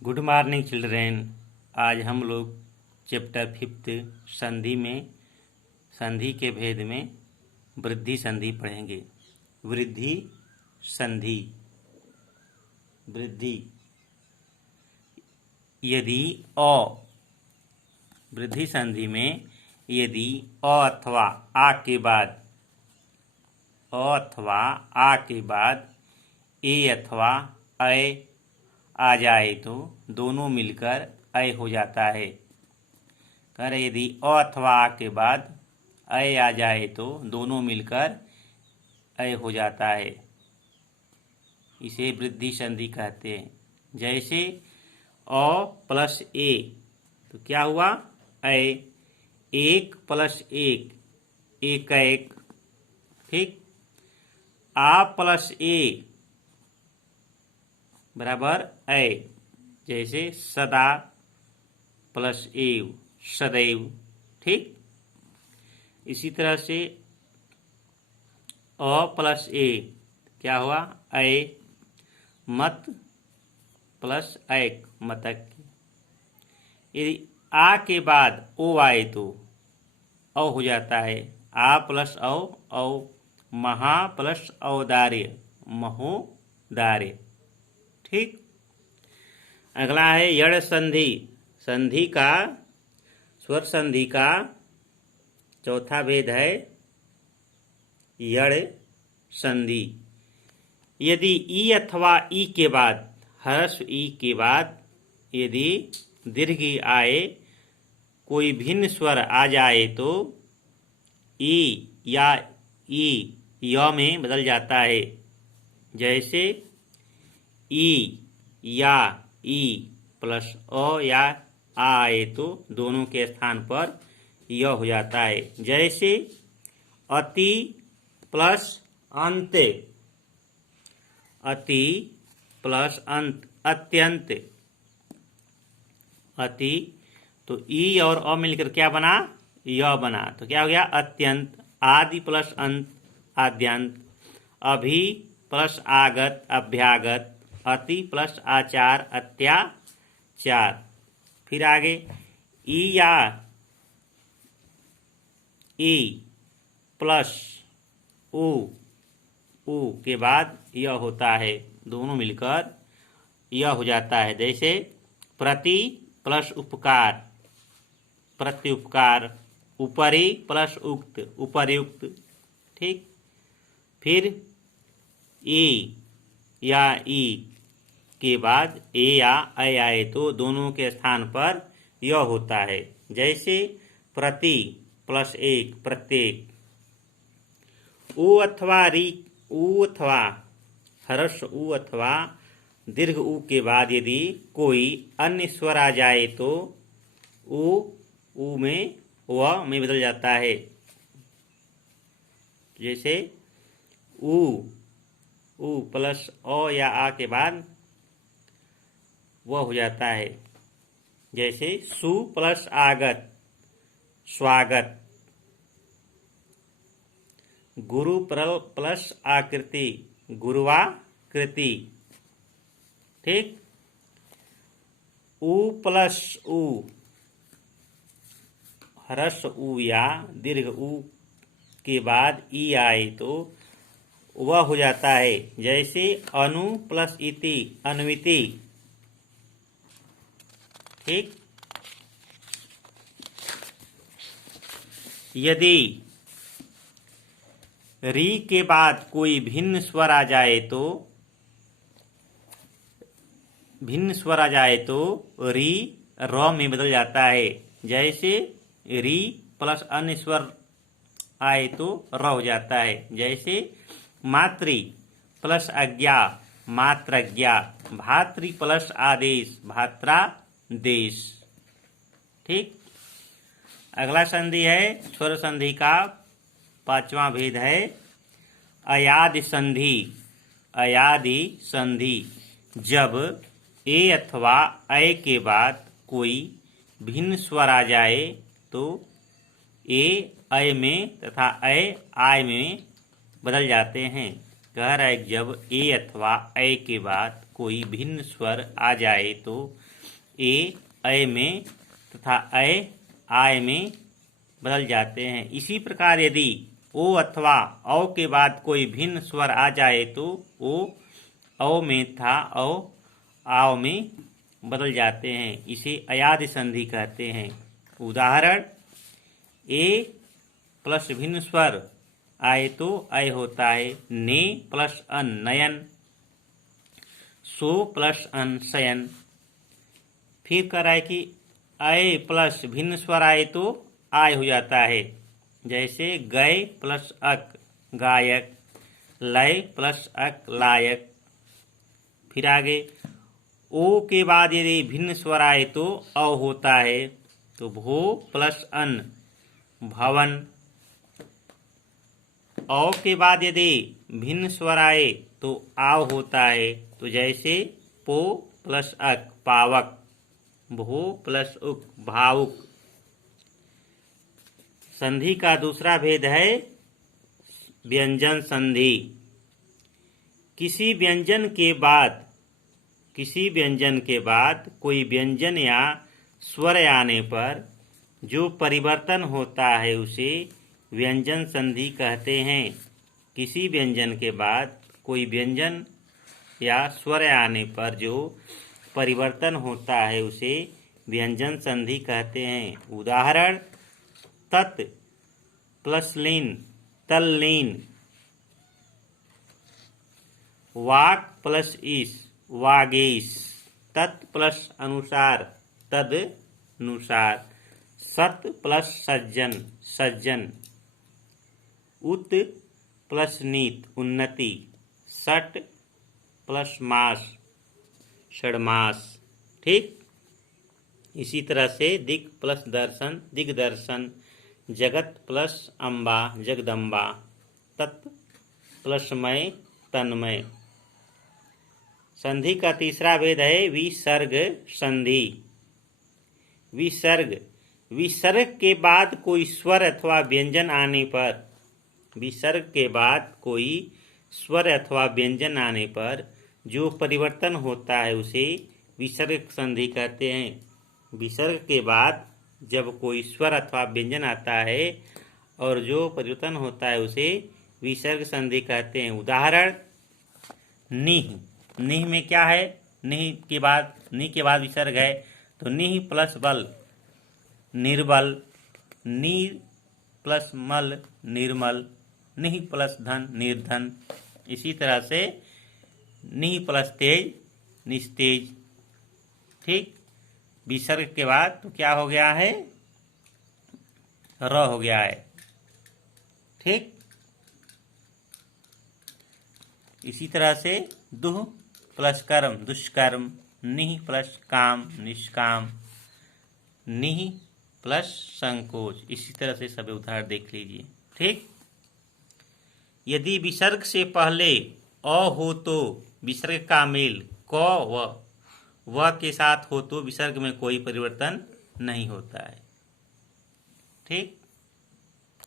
Good morning children. आज हम लोग चैप्टर 5 संधि में संधि के भेद में वृद्धि संधि पढ़ेंगे। वृद्धि संधि। वृद्धि यदि अ वृद्धि संधि में यदि अ अथवा आ के बाद ए अथवा ऐ आ जाए तो दोनों मिलकर ऐ हो जाता है। कर यदि अ अथवा आ के बाद ऐ आ जाए तो दोनों मिलकर ऐ हो जाता है। इसे वृद्धि संधि कहते हैं। जैसे अ प्लस ए तो क्या हुआ? ऐ। एक प्लस एक एक एक। ठीक। आ प्लस ए बराबर ऐ। जैसे सदा प्लस एव सदैव। ठीक। इसी तरह से अ प्लस ए क्या हुआ? ऐ। मत प्लस ऐक मतक। यदि आ के बाद ओ आए तो औ हो जाता है। आ प्लस औ महा प्लस औदार्य महोदार्य। ठीक। अगला है यड़ संधि। संधि का स्वर संधि का चौथा भेद है यड़ संधि। यदि ई अथवा ई के बाद ह्रस्व ई के बाद यदि दीर्घ ई आए, कोई भिन्न स्वर आ जाए तो ई या ई य में बदल जाता है। जैसे ई या ई प्लस अ या आ आए तो दोनों के स्थान पर य हो जाता है। जैसे अति प्लस अंत। अति प्लस अंत अत्यंत। अति तो ई और अ मिलकर क्या बना? य बना। तो क्या हो गया? अत्यंत। आदि प्लस अंत आद्यंत। अभि प्लस आगत अभ्यागत। अति प्लस आचार अत्याचार। फिर आगे ई या ई प्लस उ के बाद यह होता है, दोनों मिलकर यह हो जाता है। जैसे प्रति प्लस उपकार प्रत्युपकार। उपरि प्लस उक्त उपर्युक्त। ठीक। फिर ई या ई के बाद ए या ऐ आए तो दोनों के स्थान पर यह होता है। जैसे प्रति प्लस एक प्रत्येक। उ अथवा री उ अथवा ह्रस्व उ अथवा दीर्घ उ के बाद यदि कोई अन्य स्वर आ जाए तो उ में व में बदल जाता है। जैसे उ प्लस अ या आ के बाद वह हो जाता है। जैसे सु प्लस आगत स्वागत। गुरु प्लस आकृति गुरुवाकृति। ठीक। उ प्लस उ ह्रस्व उ या दीर्घ उ के बाद ई आए तो वह हो जाता है। जैसे अनु प्लस इति अनुमिति। ठीक। यदि री के बाद कोई भिन्न स्वर आ जाए तो री र में बदल जाता है। जैसे री प्लस अन्य स्वर आए तो र हो जाता है। जैसे मातृ प्लस आज्ञा मात्रज्ञा। भातृ प्लस आदेश भात्रादेश। ठीक। अगला संधि है स्वर संधि का पांचवा भेद है अयादि संधि। अयादि संधि जब ए अथवा ऐ के बाद कोई भिन्न स्वर आ जाए तो ए ऐ में तथा ऐ आय में बदल जाते हैं। कह रहा है जब ए अथवा ऐ के बाद कोई भिन्न स्वर आ जाए तो ए अय में तथा अय आय में बदल जाते हैं। इसी प्रकार यदि ओ अथवा औ के बाद कोई भिन्न स्वर आ जाए तो ओ औ में तथा औ आव में बदल जाते हैं। इसे अयादि संधि कहते हैं। उदाहरण, ए प्लस भिन्न स्वर आए तो अय होता है। ने प्लस अन नयन, सो प्लस अन शयन। फिर कह रहा है कि अय प्लस भिन्न स्वर आए तो आय हो जाता है। जैसे गय प्लस अक गायक, लय प्लस अक लायक। फिर आगे ओ के बाद यदि भिन्न स्वर आए तो अ होता है। तो भो प्लस अन भवन। औ के बाद यदि भिन्न स्वर आए तो आव होता है। तो जैसे पो प्लस अक पावक, भो प्लस उक भावुक। संधि का दूसरा भेद है व्यंजन संधि। किसी व्यंजन के बाद कोई व्यंजन या स्वर आने पर जो परिवर्तन होता है उसे व्यंजन संधि कहते हैं। किसी व्यंजन के बाद कोई व्यंजन या स्वर आने पर जो परिवर्तन होता है उसे व्यंजन संधि कहते हैं। उदाहरण, तत् प्लस लीन तल्लीन, वाक प्लस ईस वागीश, तत् प्लस अनुसार तद अनुसार, सत प्लस सज्जन सज्जन, उत प्लस नीत उन्नति, षट प्लस मास षड्मास। ठीक, इसी तरह से दिक् प्लस दर्शन दिग्दर्शन, जगत प्लस अम्बा जगदम्बा, तत् प्लस मय तन्मय। संधि का तीसरा भेद है विसर्ग संधि। विसर्ग के बाद कोई स्वर अथवा व्यंजन आने पर, विसर्ग के बाद कोई स्वर अथवा व्यंजन आने पर जो परिवर्तन होता है उसे विसर्ग संधि कहते हैं। विसर्ग के बाद जब कोई स्वर अथवा व्यंजन आता है और जो परिवर्तन होता है उसे विसर्ग संधि कहते हैं। उदाहरण, निह। निह में क्या है? निह के बाद विसर्ग है तो निह प्लस बल निर्बल, नीर प्लस मल निर्मल, निह प्लस धन निर्धन। इसी तरह से निह प्लस तेज निस्तेज। ठीक, विसर्ग के बाद तो क्या हो गया है? र हो गया है। ठीक, इसी तरह से दुह प्लस कर्म दुष्कर्म, निह प्लस काम निष्काम, निह प्लस संकोच। इसी तरह से सभी उदाहरण देख लीजिए। ठीक, यदि विसर्ग से पहले अ हो तो विसर्ग का मेल क व के साथ हो तो विसर्ग में कोई परिवर्तन नहीं होता है। ठीक।